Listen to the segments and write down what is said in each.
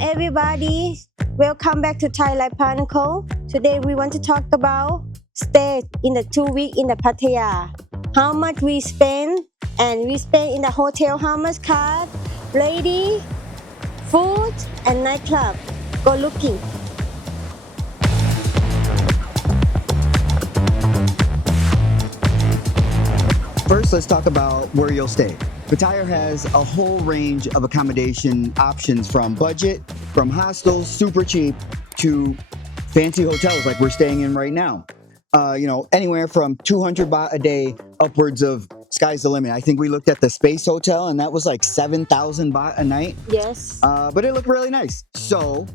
everybody, welcome back to Thai Life Chronicle. Today we want to talk about stay in the 2 week in the Pattaya. How much we spend, and we spend in the hotel how much cost, lady, food and nightclub. Go looking. First, let's talk about where you'll stay. Pattaya has a whole range of accommodation options, from budget, from hostels, super cheap, to fancy hotels like we're staying in right now. Anywhere from 200 baht a day upwards of sky's the limit. I think we looked at the Space Hotel and that was like 7,000 baht a night. Yes. But it looked really nice. So,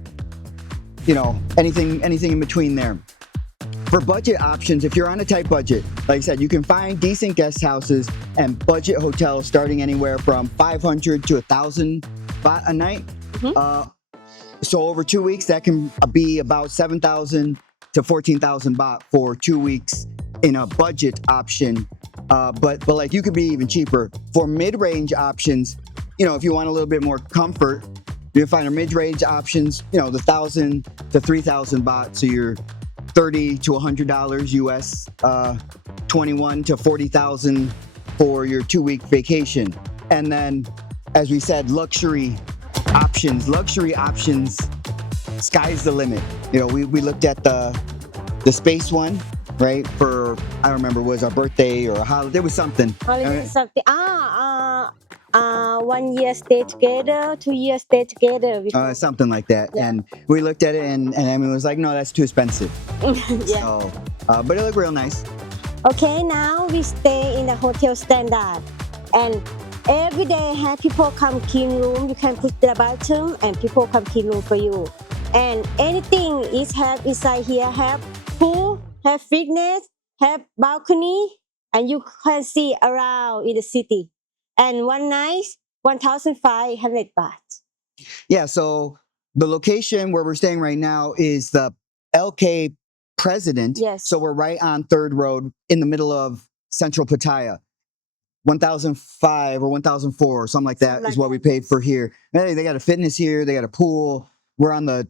anything in between there. For budget options, if you're on a tight budget, like I said, you can find decent guest houses and budget hotels starting anywhere from 500 to 1,000 baht a night. So over 2 weeks, that can be about 7,000 to 14,000 baht for 2 weeks in a budget option. But like you could be even cheaper. For mid-range options, if you want a little bit more comfort, you can find a mid-range options, the 1,000 to 3,000 baht. So you're $30 to $100 US, 21 to 40,000 for your 2 week vacation. And then, as we said, luxury options, sky's the limit. We looked at the space one, right? For, I don't remember, was our birthday or a holiday, there was something. Holiday something. 1 year stay together, 2 years stay together. Something like that. Yeah. And we looked at it and Emmy was like, no, that's too expensive. Yeah. So, but it looked real nice. Okay, now we stay in the hotel standard, and every day have people come clean room. You can put the bathroom and people come clean room for you. And anything is have inside here, have pool, have fitness, have balcony, and you can see around in the city. And one night, 1,500 baht. Yeah, so the location where we're staying right now is the LK President. Yes. So we're right on 3rd Road in the middle of central Pattaya. 1,005 or 1,004 or something like that is what we paid for here. Hey, they got a fitness here, they got a pool. We're on the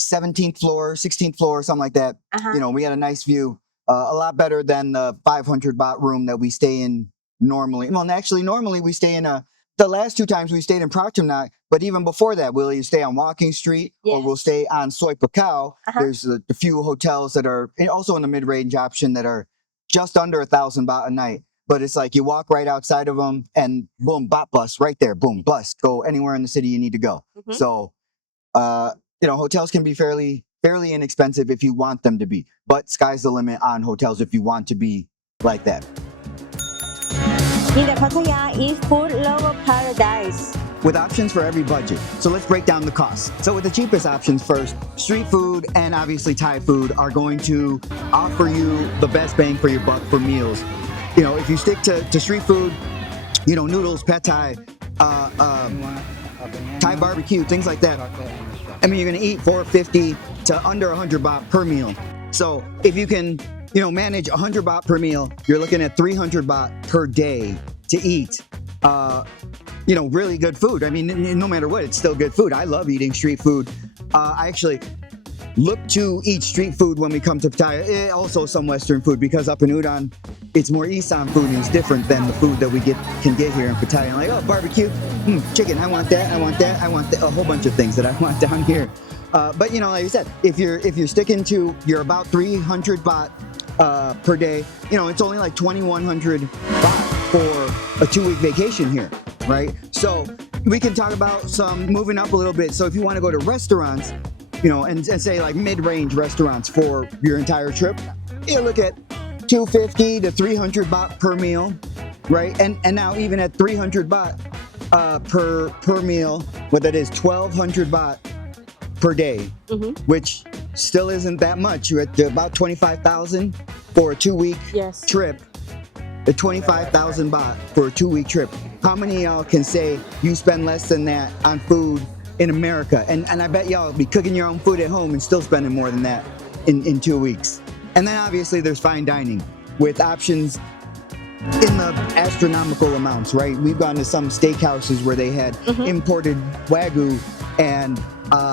17th floor, 16th floor, something like that. We got a nice view, a lot better than the 500 baht room that we stay in normally. Well, actually, normally we stay in the last 2 times we stayed in Pratunat, but even before that, we'll either stay on Walking Street or we'll stay on Soi Pakao. There's a few hotels that are also in the mid-range option that are just under 1,000 baht a night. But it's like you walk right outside of them and boom, baht bus right there. Boom, bus. Go anywhere in the city you need to go. So, hotels can be fairly inexpensive if you want them to be. But sky's the limit on hotels if you want to be like that. In the Pattaya is food lover paradise, with options for every budget. So let's break down the costs. So with the cheapest options first, street food and obviously Thai food are going to offer you the best bang for your buck for meals. If you stick to street food, noodles, pad Thai, Thai barbecue, things like that. You're gonna eat 450 to under 100 baht per meal. So if you can, manage 100 baht per meal, you're looking at 300 baht per day to eat. Really good food. No matter what, it's still good food. I love eating street food. I actually look to eat street food when we come to Pattaya. Also some Western food, because up in Udon, it's more Isan food and it's different than the food that we can get here in Pattaya. Like, oh, barbecue, chicken, I want that, a whole bunch of things that I want down here. But like I said, if you're sticking to you're about 300 baht per day, it's only like 2,100 baht for a 2 week vacation here, right? So we can talk about some moving up a little bit. So if you want to go to restaurants, and say like mid-range restaurants for your entire trip, look at 250 to 300 baht per meal, right? And now even at 300 baht per meal, what that is, 1,200 baht per day, which still isn't that much. You're at about 25,000 for a 2 week trip. At 25,000 baht for a 2 week trip. How many of y'all can say you spend less than that on food in America? And I bet y'all be cooking your own food at home and still spending more than that in 2 weeks. And then obviously there's fine dining with options in the astronomical amounts, right? We've gone to some steakhouses where they had imported Wagyu and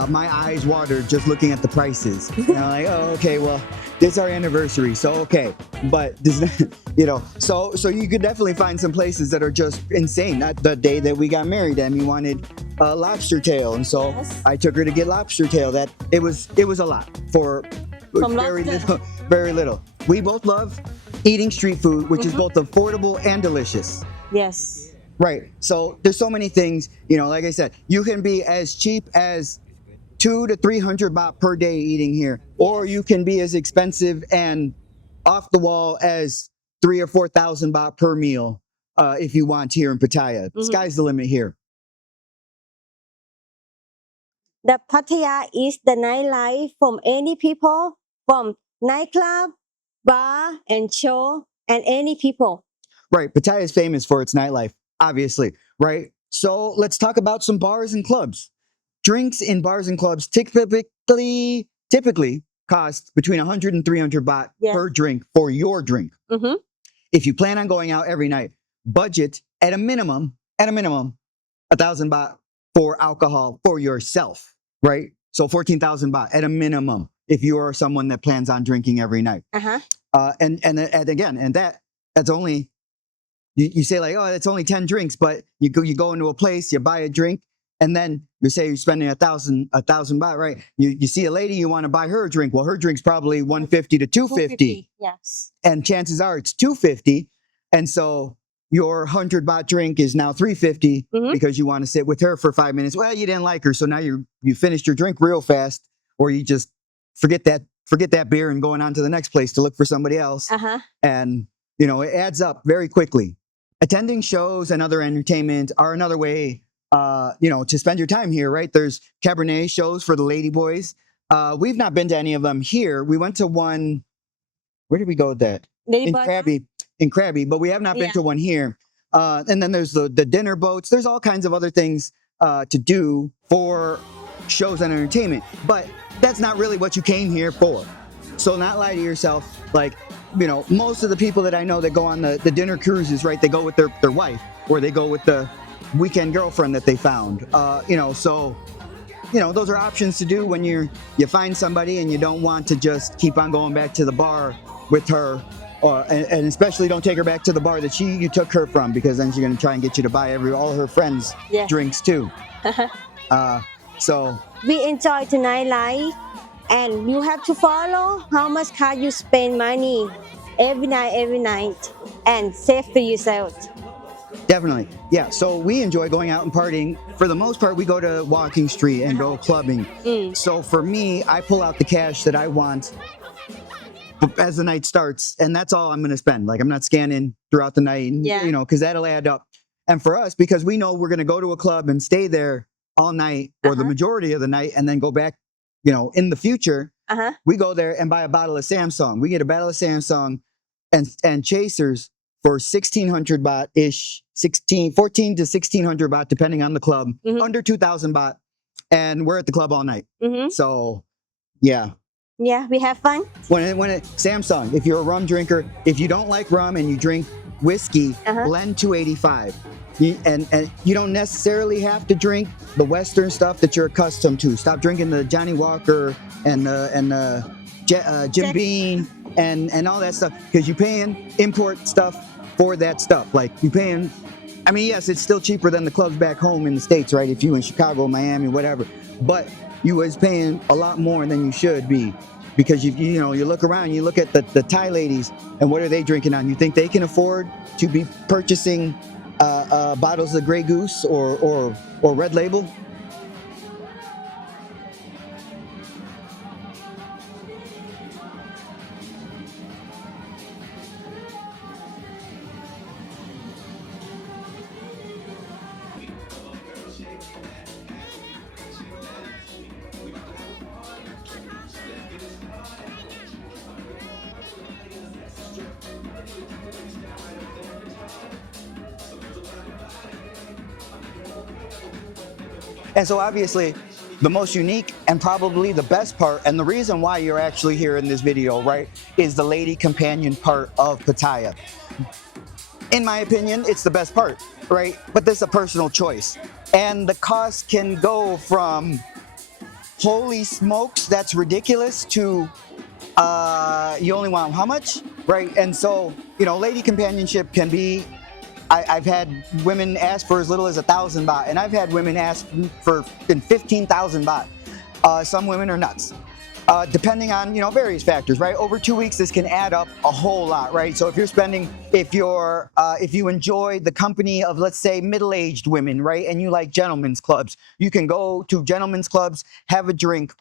my eyes watered just looking at the prices. And I'm like, oh, okay, well, this is our anniversary, so okay. But this, so you could definitely find some places that are just insane. Not the day that we got married, Emmy wanted lobster tail, and so Yes. I took her to get lobster tail. That it was a lot for very lobster. little, very little. We both love eating street food, which is both affordable and delicious. Yes. Right. So there's so many things, like I said, you can be as cheap as 200 to 300 baht per day eating here, or you can be as expensive and off the wall as 3 or 4,000 baht per meal if you want here in Pattaya. Sky's the limit here. The Pattaya is the nightlife from any people, from nightclub, bar, and show, and any people. Right. Pattaya is famous for its nightlife, obviously. Right. So let's talk about some bars and clubs. Drinks in bars and clubs typically cost between 100 and 300 baht per drink for your drink. If you plan on going out every night, budget at a minimum, 1,000 baht for alcohol for yourself, right? So 14,000 baht at a minimum if you are someone that plans on drinking every night. And again, that's only, you say like, oh, that's only 10 drinks, but you go into a place, you buy a drink, and then you say you're spending 1,000 baht, right? You see a lady, you want to buy her a drink. Well, her drink's probably 150 to 250. Yes. And chances are it's 250. And so your 100 baht drink is now 350 because you want to sit with her for 5 minutes. Well, you didn't like her, so now you finished your drink real fast, or you just forget that beer and going on to the next place to look for somebody else. And it adds up very quickly. Attending shows and other entertainment are another way to spend your time here, right? There's cabaret shows for the lady boys. We've not been to any of them here. We went to one. Where did we go with that? In Krabi, but we have not been to one here. And then there's the dinner boats. There's all kinds of other things to do for shows and entertainment. But that's not really what you came here for. So not lie to yourself. Like, most of the people that I know that go on the dinner cruises, right? They go with their wife, or they go with the weekend girlfriend that they found. So those are options to do when you find somebody and you don't want to just keep on going back to the bar with her, and especially don't take her back to the bar that you took her from, because then she's going to try and get you to buy all her friends drinks too. So we enjoy the nightlife, and you have to follow how much card you spend money every night, and save for yourself. Definitely. Yeah. So we enjoy going out and partying. For the most part, we go to walking street and go clubbing. So for me, I pull out the cash that I want as the night starts, and that's all I'm going to spend. Like, I'm not scanning throughout the night, because that'll add up. And for us, because we know we're going to go to a club and stay there all night or the majority of the night, and then go back, in the future, we go there and buy a bottle of Samsung. We get a bottle of Samsung and chasers for 1,600 baht ish, 14 to 1,600 baht, depending on the club, under 2,000 baht. And we're at the club all night. So, yeah. Yeah, we have fun. Samsung, if you're a rum drinker, if you don't like rum and you drink whiskey, blend 285. And you don't necessarily have to drink the Western stuff that you're accustomed to. Stop drinking the Johnny Walker and Jim Beam and all that stuff, because you're paying import stuff for that stuff. Like, you're paying, yes, it's still cheaper than the clubs back home in the States, right? If you in Chicago, Miami, whatever. But you was paying a lot more than you should be, because you look around, you look at the Thai ladies, and what are they drinking on? You think they can afford to be purchasing bottles of Grey Goose or Red Label? And so obviously, the most unique and probably the best part, and the reason why you're actually here in this video, right, is the lady companion part of Pattaya. In my opinion, it's the best part, right? But this is a personal choice. And the cost can go from holy smokes, that's ridiculous, to you only want how much, right? And so, you know, lady companionship can be, I've had women ask for as little as 1,000 baht, and I've had women ask for 15,000 baht. Some women are nuts. Depending on, you know, various factors, right? Over 2 weeks, this can add up a whole lot, right? So if you're spending, if you enjoy the company of, let's say, middle-aged women, right, and you like gentlemen's clubs, you can go to gentlemen's clubs, have a drink,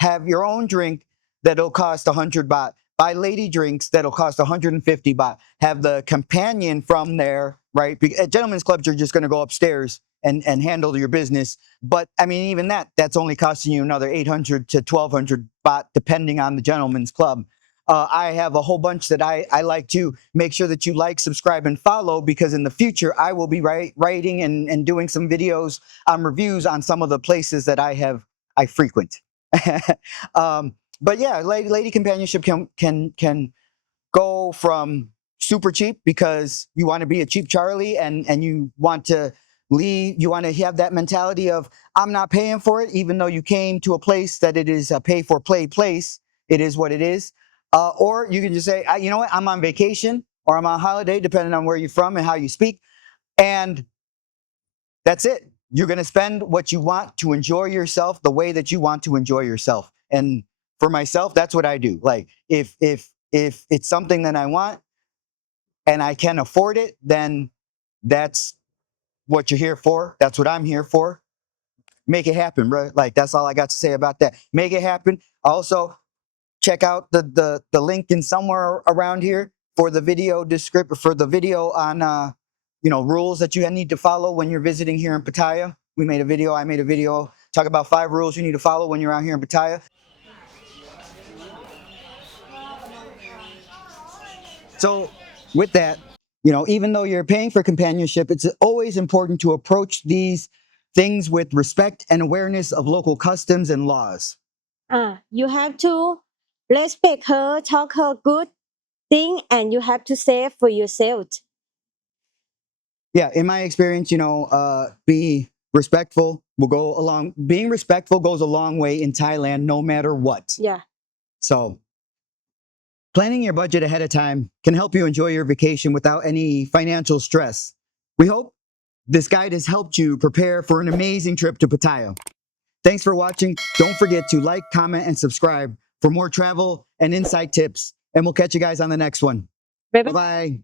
have your own drink that'll cost 100 baht. Buy lady drinks that'll cost 150 baht. Have the companion from there, right? At gentlemen's clubs, you're just going to go upstairs and handle your business. But I mean, even that's only costing you another 800 to 1,200 baht, depending on the gentlemen's club. I have a whole bunch that I like to make sure that you like, subscribe, and follow, because in the future, I will be writing and doing some videos, reviews on some of the places that I frequent. But yeah, lady companionship can go from super cheap because you want to be a cheap Charlie and you want to leave, you want to have that mentality of I'm not paying for it, even though you came to a place that it is a pay for play place. It is what it is. Or you can just say, you know what, I'm on vacation or I'm on holiday, depending on where you're from and how you speak, and that's it. You're going to spend what you want to enjoy yourself the way that you want to enjoy yourself. And for myself, that's what I do. Like if it's something that I want and I can afford it, then that's what you're here for. That's what I'm here for. Make it happen, bro. Like that's all I got to say about that. Make it happen. Also, check out the link in somewhere around here for the video description, for the video on you know, rules that you need to follow when you're visiting here in Pattaya. I made a video talk about 5 rules you need to follow when you're out here in Pattaya. So with that, you know, even though you're paying for companionship, it's always important to approach these things with respect and awareness of local customs and laws. You have to respect her, talk her good thing, and you have to save for yourself. Yeah, in my experience, you know, be respectful will go along. Being respectful goes a long way in Thailand, no matter what. Yeah. So planning your budget ahead of time can help you enjoy your vacation without any financial stress. We hope this guide has helped you prepare for an amazing trip to Pattaya. Thanks for watching. Don't forget to like, comment, and subscribe for more travel and insight tips. And we'll catch you guys on the next one. Bye bye. Bye-bye.